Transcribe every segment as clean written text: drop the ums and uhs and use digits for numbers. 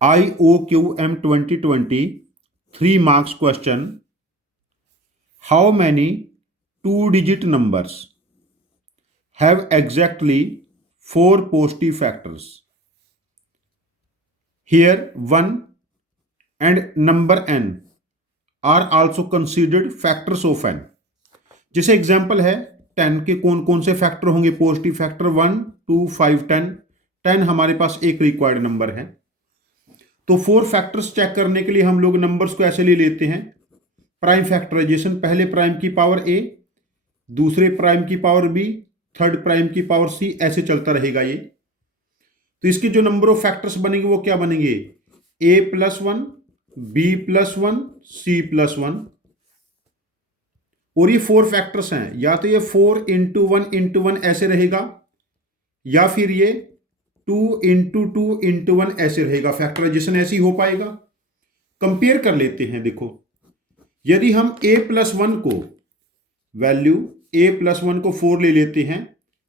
IOQM 2020 3 marks question. How many two-digit numbers have exactly 4 positive factors? Here 1 and number n are also considered factors of n. जैसे example है 10 के कौन कौन से factor होंगे positive factor 1, 2, 5, 10। 10 हमारे पास एक रिक्वायर्ड नंबर है। तो 4 फैक्टर्स चेक करने के लिए हम लोग नंबर्स को ऐसे ले लेते हैं। प्राइम फैक्टराइजेशन, पहले प्राइम की पावर a, दूसरे प्राइम की पावर b, थर्ड प्राइम की पावर c, ऐसे चलता रहेगा ये। तो इसके जो नंबर ऑफ फैक्टर्स बनेंगे वो क्या बनेंगे? a+1, b+1, c+1। और ये 4 फैक्टर्स हैं, या तो ये 4 इंटू 1 इंटू 1 ऐसे रहेगा, या फिर ये 2 इंटू 2 इंटू 1 ऐसे रहेगा। फैक्टराइजेशन ऐसे ही हो पाएगा। कंपेयर कर लेते हैं। देखो, यदि हम a+1 को वैल्यू a+1 को 4 ले लेते हैं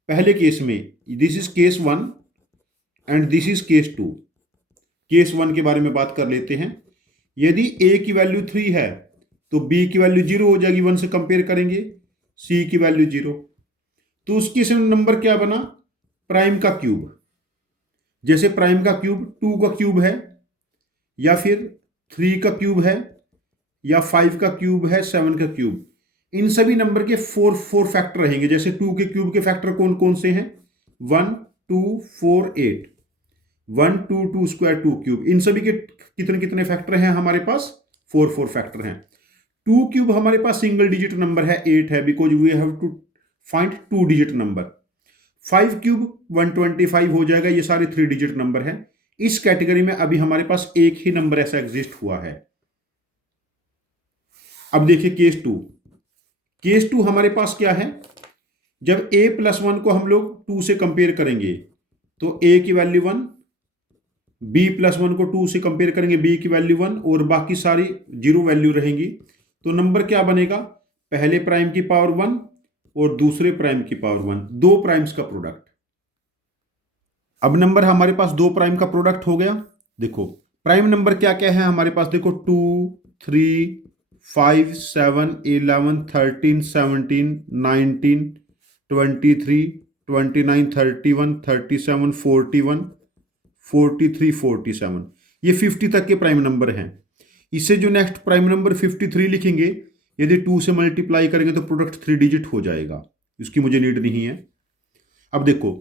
पहले केस में, this is case 1 and this is case 2। Case 1 के बारे में बात कर लेते हैं। यदि a की वैल्यू 3 है तो b की वैल्यू 0 हो जाएगी, 1 से कंपेयर करेंगे। c की वैल्यू 0, तो उस केस में नंबर क्या बना? प्राइम का क्यूब। जैसे प्राइम का क्यूब 2 का क्यूब है, या फिर 3 का क्यूब है, या 5 का क्यूब है, 7 का क्यूब। इन सभी नंबर के 4 फैक्टर रहेंगे। जैसे 2 के क्यूब के फैक्टर कौन कौन से हैं? 1, 2, 4, 8। 1, 2, 2 स्क्वायर 2 क्यूब। इन सभी के कितने कितने फैक्टर हैं हमारे पास? 4 फैक्टर हैं। 2 क्यूब हमारे पास सिंगल डिजिट नंबर है, 8 है, because we have to find 2 digit number. 5 cube 125 हो जाएगा। ये सारे 3 डिजिट नंबर हैं। इस कैटेगरी में अभी हमारे पास एक ही नंबर ऐसा एग्जिस्ट हुआ है। अब देखिए केस 2। केस 2 हमारे पास क्या है? जब a+1 को हम लोग 2 से कंपेयर करेंगे तो a की वैल्यू 1, b+1 को 2 से कंपेयर करेंगे, b की वैल्यू 1, और बाकी सारी 0 वैल्यू रहेंगी। तो नंबर क्या बनेगा? पहले प्राइम की पावर 1 और दूसरे प्राइम की पावर 1, 2 प्राइम्स का प्रोडक्ट। अब नंबर हमारे पास 2 प्राइम का प्रोडक्ट हो गया। देखो प्राइम नंबर क्या क्या है हमारे पास? देखो 2, 3, 5, 7, 11, 13, 17, 19, 23, 29, 31, 37, 41, 43, 47। ये 50 तक के प्राइम नंबर हैं। इससे जो नेक्स्ट प्राइम नंबर 53 लिखेंगे, यदि 2 से मल्टीप्लाई करेंगे तो प्रोडक्ट 3 डिजिट हो जाएगा। इसकी मुझे नीड नहीं है। अब देखो,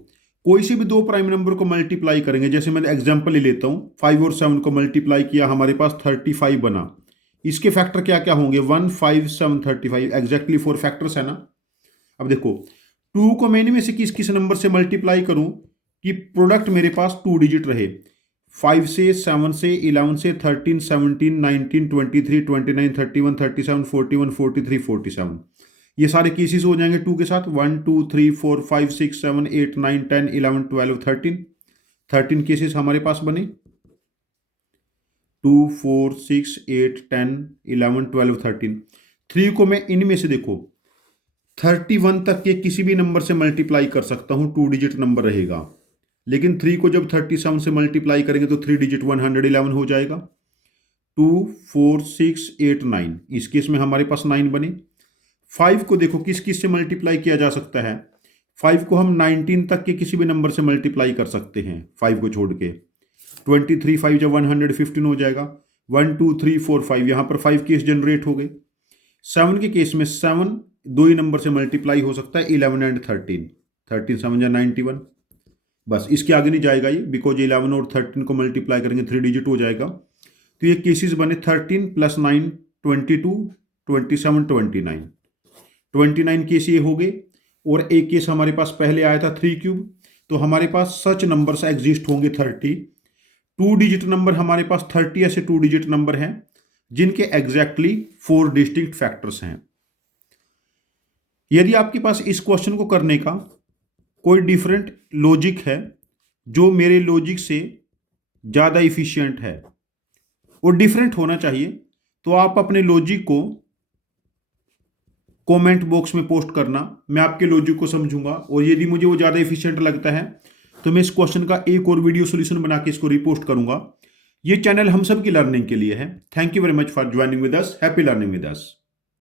कोई से भी 2 प्राइम नंबर को मल्टीप्लाई करेंगे। जैसे मैं एग्जांपल ले लेता हूं, 5 और 7 को मल्टीप्लाई किया, हमारे पास 35 बना। इसके फैक्टर क्या क्या होंगे? 1, 5, 7, 35। एग्जैक्टली 4 फैक्टर्स है ना। अब देखो 2 को मैं इनमें से किस किस नंबर से मल्टीप्लाई करूं कि प्रोडक्ट मेरे पास 2 डिजिट रहे? 5 से, 7 से, 11 से, 13, 17, 19, 23, 29, 31, 37, 41, 43, 47। ये सारे केसेस हो जाएंगे 2 के साथ। 1, 2, 3, 4, 5, 6, 7, 8, 9, 10, 11, 12, 13 केसेस हमारे पास बने। 2, 4, 6, 8, 10, 11, 12, 13। 3 को मैं इनमें से देखो 31 तक के किसी भी नंबर से मल्टीप्लाई कर सकता हूं, 2 डिजिट नंबर रहेगा। लेकिन 3 को जब 37 से मल्टीप्लाई करेंगे तो 3 डिजिट 111 हो जाएगा। 2, 4, 6, 8, 9। इस केस में हमारे पास 9 बने। 5 को देखो किस किस से मल्टीप्लाई किया जा सकता है? 5 को हम 19 तक के किसी भी नंबर से मल्टीप्लाई कर सकते हैं, 5 को छोड़ के। 23, 5 जब 115 हो जाएगा। 1, 2, 3, 4, 5, यहाँ पर 5 केस जनरेट हो गए। 7 के केस में 7 2 ही नंबर से मल्टीप्लाई हो सकता है, 11 एंड 13। 13 7 या 91। बस इसके आगे नहीं जाएगा ये, बिकॉज 11 और 13 को मल्टीप्लाई करेंगे 3 डिजिट हो जाएगा। तो ये केसेस बने 13 + 9, 22, 27, 29। 29 केस ये हो गए। और एक केस हमारे पास पहले आया था 3 क्यूब। तो हमारे पास सच नंबर्स एग्जिस्ट होंगे 30। 2 डिजिट नंबर हमारे पास 30 ऐसे 2 डिजिट नंबर हैं जिनके एग्जैक्टली 4 डिस्टिंक्ट फैक्टर्स हैं। यदि आपके पास इस क्वेश्चन को करने का कोई डिफरेंट लॉजिक है जो मेरे लॉजिक से ज़्यादा इफिशिएंट है और डिफरेंट होना चाहिए, तो आप अपने लॉजिक को कमेंट बॉक्स में पोस्ट करना। मैं आपके लॉजिक को समझूंगा, और यदि मुझे वो ज़्यादा इफिशिएंट लगता है तो मैं इस क्वेश्चन का एक और वीडियो सॉल्यूशन बना के इसको रिपोस्ट करूंगा। ये चैनल हम सब की लर्निंग के लिए है। Thank you very much for joining with us. Happy learning with us.